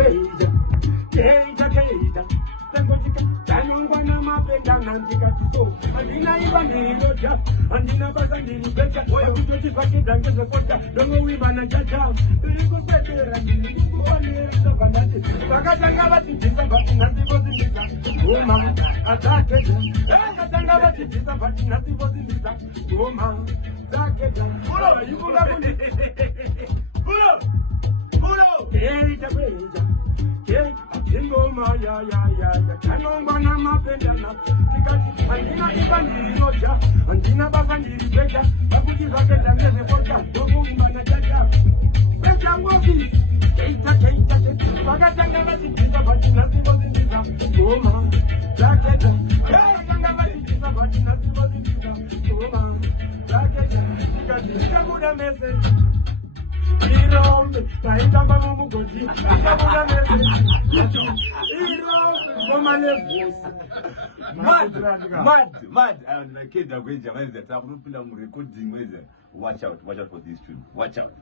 Keita, keita. Tanungwana mapenda nandika tiso. Andina iba niloja, andina baza nilibeja. Wakutoti pakita ngeze kota, dongo wiba na jaja. Iriku sepera, iriku wanirisa bandati. Wakatanga batitisa bati nasikoziliza. Uma, ataketa. Wakatanga batitisa bati nasikoziliza. Uma, ataketa. Ulo, yukula kundi. Ulo, keita, keita. Ingoma ya kanongwana mapendana tikati andina ibandiriyoja andina babandiribeta akuti vaketa ngezekota dokuimbana jaja echangozi keita vakatanga vachitiza vatinasivozindiza ngoma zaketa vakatanga vachitiza vatinasivozindiza ngoma zaketa tikati ikabuda message Kaitamba mumugoti, ikabuda message. Mad. And the kid are going to recording. Watch out for this tune. Watch out.